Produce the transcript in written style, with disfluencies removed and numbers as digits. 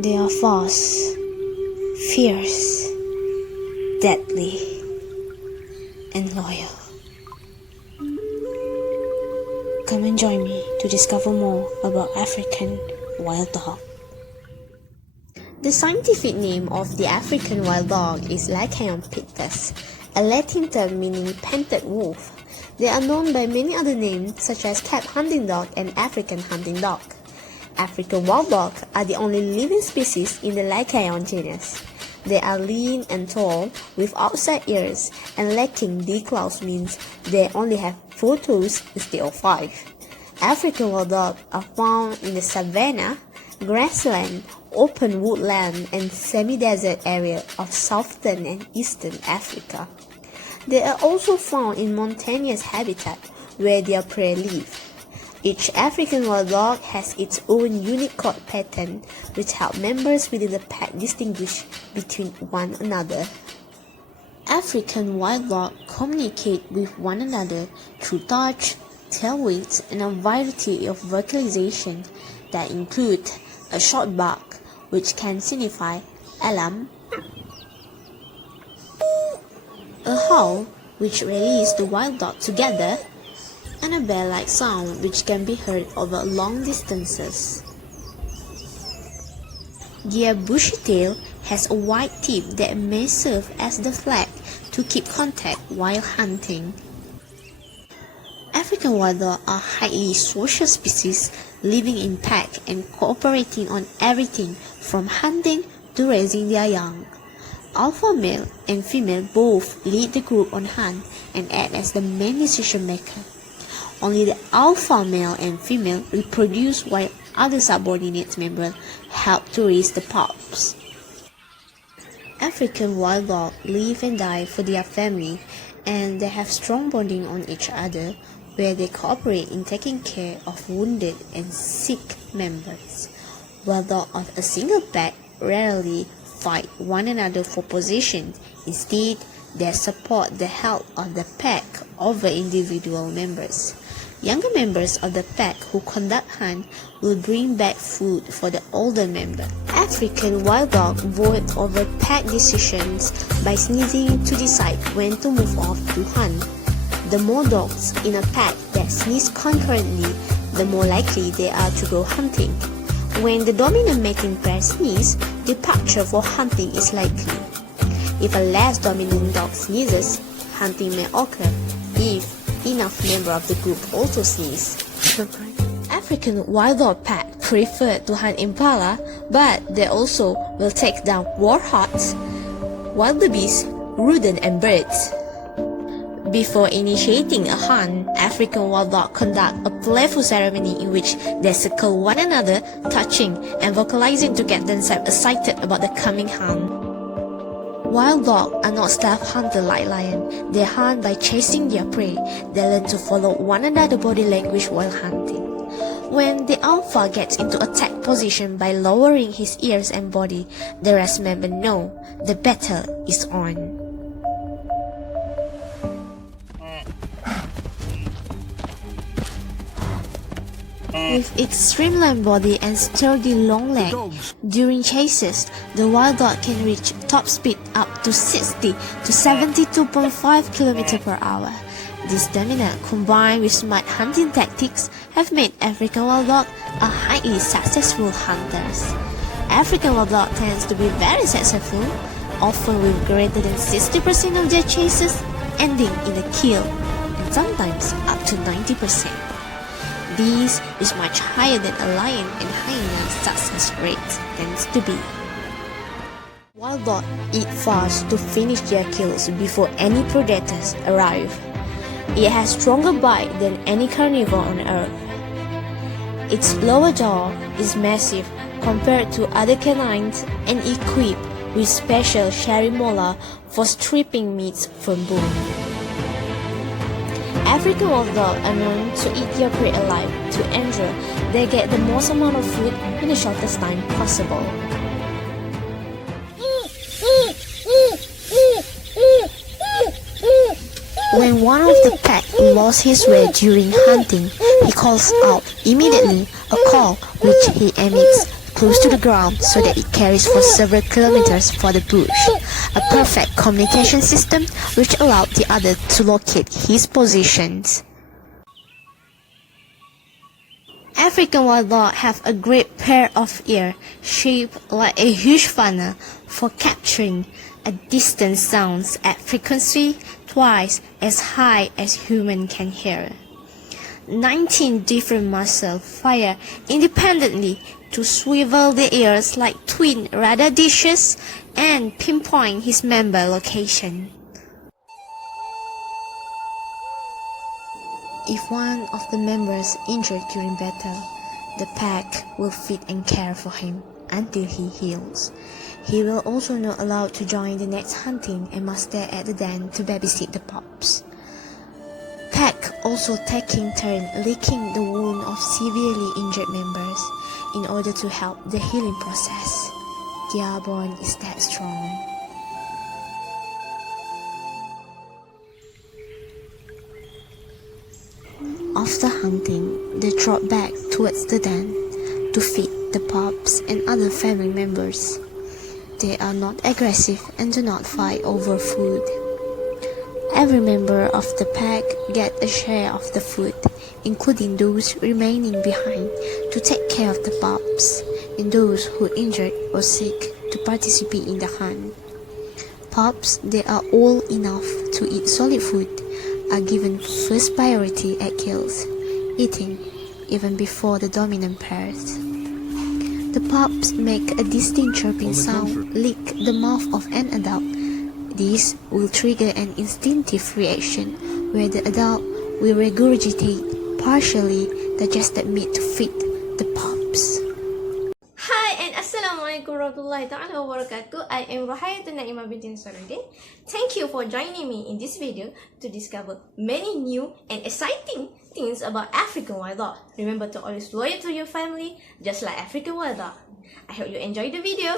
They are fast, fierce, deadly, and loyal. Come and join me to discover more about African wild dog. The scientific name of the African wild dog is Lycaon pictus, a Latin term meaning painted wolf. They are known by many other names such as cat hunting dog and African hunting dog. African wild dogs are the only living species in the Lycaon genus. They are lean and tall, with outside ears, and lacking declaws means they only have 4 toes instead of 5. African wild dogs are found in the savanna, grassland, open woodland, and semi-desert area of southern and eastern Africa. They are also found in mountainous habitat where their prey live. Each African wild dog has its own unique coat pattern, which help members within the pack distinguish between one another. African wild dogs communicate with one another through touch, tail wags, and a variety of vocalization that include a short bark, which can signify alarm, a howl, which releases the wild dog together, and a bell-like sound which can be heard over long distances. Their bushy tail has a white tip that may serve as the flag to keep contact while hunting. African wild dogs are highly social species living in pack and cooperating on everything from hunting to raising their young. Alpha male and female both lead the group on hunt and act as the main decision maker. Only the alpha male and female reproduce while other subordinate members help to raise the pups. African wild dogs live and die for their family, and they have strong bonding on each other where they cooperate in taking care of wounded and sick members. Wild dogs of a single pack rarely fight one another for position. Instead, they support the health of the pack over individual members. Younger members of the pack who conduct hunt will bring back food for the older member. African wild dogs vote over pack decisions by sneezing to decide when to move off to hunt. The more dogs in a pack that sneeze concurrently, the more likely they are to go hunting. When the dominant mating pair sneeze, departure for hunting is likely. If a less dominant dog sneezes, hunting may occur if enough members of the group also sneeze. African wild dog pack prefer to hunt impala, but they also will take down warthogs, wildebeest, rodent, and birds. Before initiating a hunt, African wild dogs conduct a playful ceremony in which they circle one another, touching and vocalizing to get themselves excited about the coming hunt. Wild dogs are not stealth hunters like lions. They hunt by chasing their prey. They learn to follow one another's body language while hunting. When the alpha gets into attack position by lowering his ears and body, the rest members know the battle is on. With its streamlined body and sturdy long leg, during chases, the wild dog can reach top speed up to 60 to 72.5 km per hour. This stamina, combined with smart hunting tactics, have made African wild dog a highly successful hunters. African wild dog tends to be very successful, often with greater than 60% of their chases ending in a kill, and sometimes up to 90%. This is much higher than a lion and hyena's success rate tends to be. Wild dogs eat fast to finish their kills before any predators arrive. It has stronger bite than any carnivore on earth. Its lower jaw is massive compared to other canines and equipped with special cherry molar for stripping meats from bone. African wild dogs are known to eat their prey alive to ensure they get the most amount of food in the shortest time possible. When one of the pack lost his way during hunting, he calls out immediately, a call which he emits close to the ground so that it carries for several kilometers for the bush. A perfect communication system which allowed the other to locate his positions. African wildboar have a great pair of ears shaped like a huge funnel for capturing a distant sounds at frequency twice as high as human can hear. 19 different muscles fire independently to swivel the ears like twin radar dishes and pinpoint his member location. If one of the members injured during battle, the pack will feed and care for him until he heals. He will also not allowed to join the next hunting and must stay at the den to babysit the pups. Pack also taking turn licking the wound of severely injured members in order to help the healing process. Their bond is that strong. After hunting, they trot back towards the den to feed the pups and other family members. They are not aggressive and do not fight over food. Every member of the pack gets a share of the food, including those remaining behind to take care of the pups and those who injured or sick to participate in the hunt. Pups that are old enough to eat solid food are given first priority at kills, eating even before the dominant pairs. The pups make a distinct chirping sound, lick the mouth of an adult. This will trigger an instinctive reaction where the adult will regurgitate partially digested meat to feed the pups. Hi and Assalamualaikum warahmatullahi ta'ala wabarakatuh. I am Rahayatun Naimah binti Nasaruddin. Thank you for joining me in this video to discover many new and exciting things about African wild dog. Remember to always loyal to your family, just like African wild dog. I hope you enjoy the video.